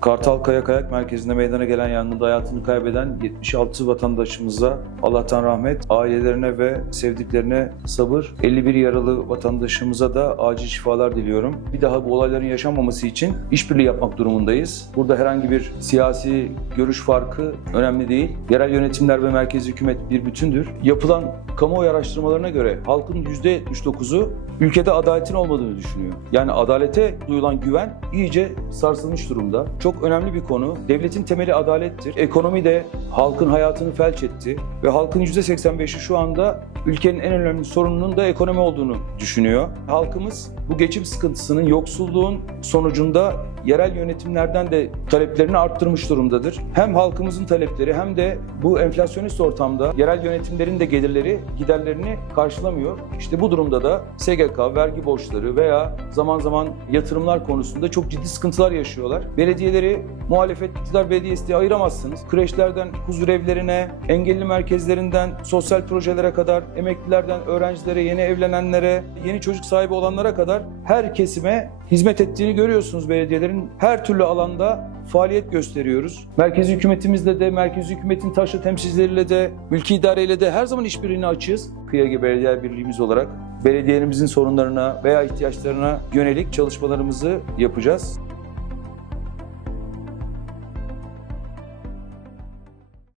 Kartal Kaya Kayak Merkezi'nde meydana gelen yangında hayatını kaybeden 76 vatandaşımıza Allah'tan rahmet, ailelerine ve sevdiklerine sabır, 51 yaralı vatandaşımıza da acil şifalar diliyorum. Bir daha bu olayların yaşanmaması için işbirliği yapmak durumundayız. Burada herhangi bir siyasi görüş farkı önemli değil. Yerel yönetimler ve merkezi hükümet bir bütündür. Yapılan kamuoyu araştırmalarına göre halkın %79'u ülkede adaletin olmadığını düşünüyor. Yani adalete duyulan güven iyice sarsılmış durumda. Çok önemli bir konu. Devletin temeli adalettir. Ekonomi de halkın hayatını felç etti ve halkın %85'i şu anda ülkenin en önemli sorununun da ekonomi olduğunu düşünüyor. Halkımız bu geçim sıkıntısının, yoksulluğun sonucunda yerel yönetimlerden de taleplerini arttırmış durumdadır. Hem halkımızın talepleri hem de bu enflasyonist ortamda yerel yönetimlerin de gelirleri giderlerini karşılamıyor. İşte bu durumda da SGK, vergi borçları veya zaman zaman yatırımlar konusunda çok ciddi sıkıntılar yaşıyorlar. Belediyeleri muhalefet iktidar belediyesi diye ayıramazsınız. Kreşlerden huzur evlerine, engelli merkezlerinden sosyal projelere kadar, emeklilerden öğrencilere, yeni evlenenlere, yeni çocuk sahibi olanlara kadar her kesime hizmet ettiğini görüyorsunuz belediyelerin. Her türlü alanda faaliyet gösteriyoruz. Merkezi hükümetimizle de, merkezi hükümetin taşra temsilcileriyle de, mülki idareyle de her zaman işbirliğine açığız. Kıyagi Belediye Birliğimiz olarak belediyelerimizin sorunlarına veya ihtiyaçlarına yönelik çalışmalarımızı yapacağız.